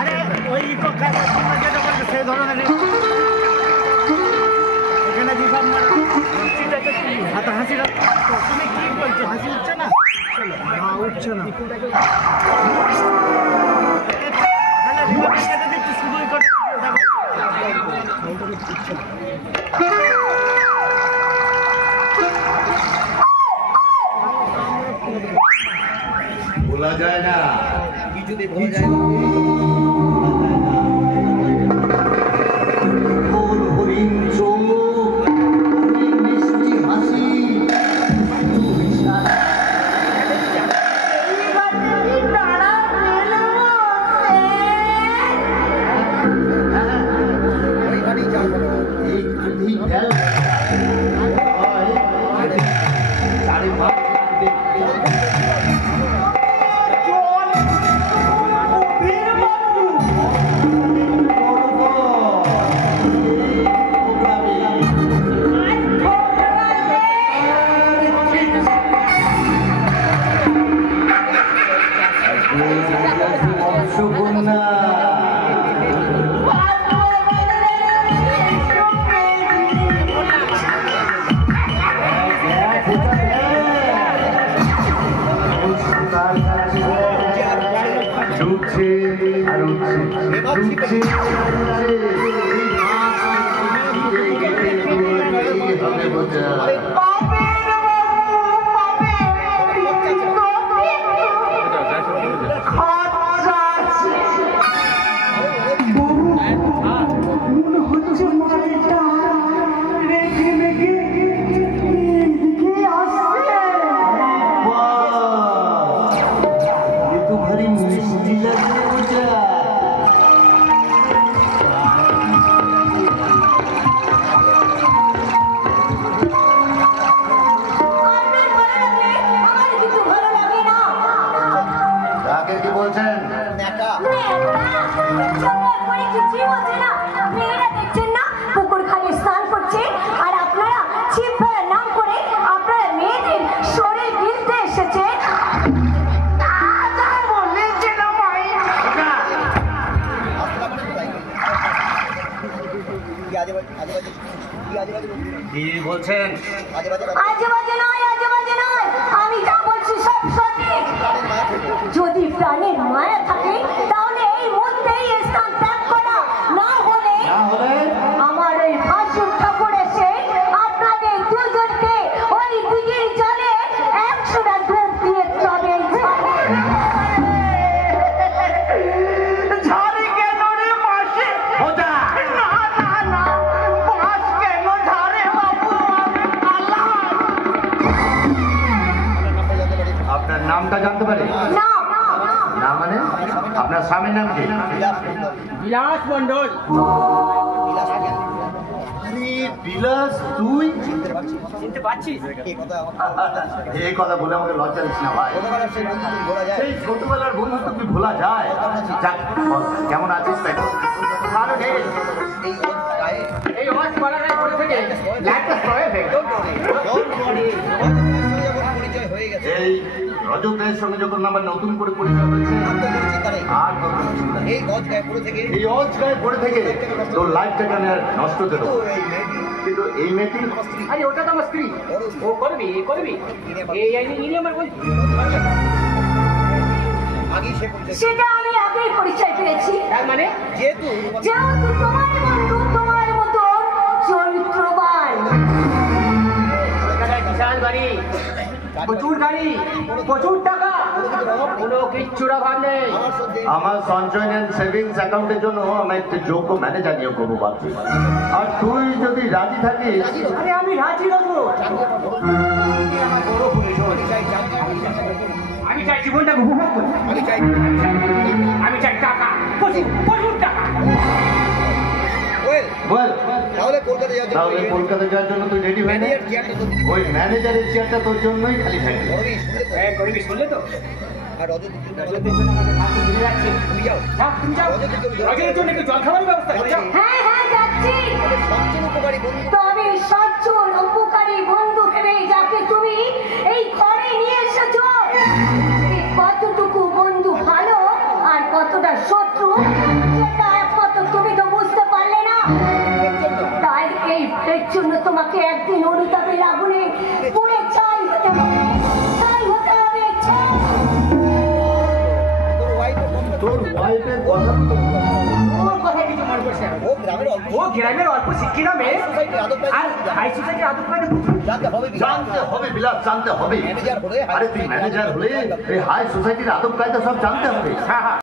আরে ওই যেটা বলছে সেই ধরনের এখানে বিভাগ হাসিটা তুমি কি বলছো? হাসি উঠছে না? না উঠছে না। শুধুই করে বলা যায় না, কিছুতে বলা যায় না। যদি প্রাণের মায়া থাকে তাহলে এই মুহূর্তেই স্থান ত্যাগ করা, না হলে আমার ওই ভাসুর ঠাকুর এসে আপনাদের দুজনকে ওই দিঘির জলে 100টা ডুব দিয়ে তবে ঝাড়ি কেন রে মাসি? না না না, বাস কেন ঝাড়ে বাবু? আল্লাহ, আপনার নামটা জানতে পারি? না না মানে আপনার স্বামীর নাম কি? বিলাস মন্ডল। বিলাস, তুই চিনতে পারছিস? এই কথা বলে আমাকে লজ্জা দিস না ভাই। সেই ছোটবেলার বন্ধুত্ব কি ভোলা যায়? যাক, বল, কেমন আছিস? ভালো নেই। এই ওয়াচ পাড়ায় পড়ে থেকে লাইটটা সয়ে ফেলে। এই রজতের সঙ্গে যখন আমার নতুন করে পরিচয় হয়েছে আর এই অজগায় পড়ে থেকে তোর লাইফটাকে আমি আর নষ্ট হতে দেবো। কিন্তু এই মেয়েটি, আরে ওটা তো আমার স্ত্রী। ও করবি করবি এই আইনি নিয়ে আমার বলছি। সেটা আমি আগেই পরিচয় পেয়েছি। তার মানে যেহেতু তোমার বন্ধু তোমার মতো চরিত্রবান। বিশাল বাড়ি, প্রচুর গাড়ি, প্রচুর টাকা, কোনো কিচ্ছুর অভাব নেই। আমার সঞ্চয় নেন সেভিংস অ্যাকাউন্টের জন্য আমি একটা যোগ্য ম্যানেজার নিয়োগ করবো ভাবছি। আর তুই যদি রাজি থাকিস। আরে আমি রাজি হবো। আমি চাই জীবনটাকে উপভোগ করি। আমি চাই টাকা, প্রচুর প্রচুর টাকা। বল, তাহলে কলকাতা যাওয়ার জন্য তুই রেডি হয়ে নে। ওই ম্যানেজারের চেয়ারটা তোর জন্যই খালি থাকবে। করবি, শুনলে তো? হ্যাঁ হ্যাঁ যাচ্ছি। তবে সজ্জন উপকারী বন্ধু ভেবে যাকে তুমি এই ঘরে নিয়ে এসেছো, কত ও গ্রামের অল্প শিক্ষিত মেয়ে আর হাই সোসাইটির আদব কায়দা জানতে হবে বিলাস, জানতে হবে। আরে তুই ম্যানেজার হলে এই হাই সোসাইটির আদব কায়দা সব জানতে হবে।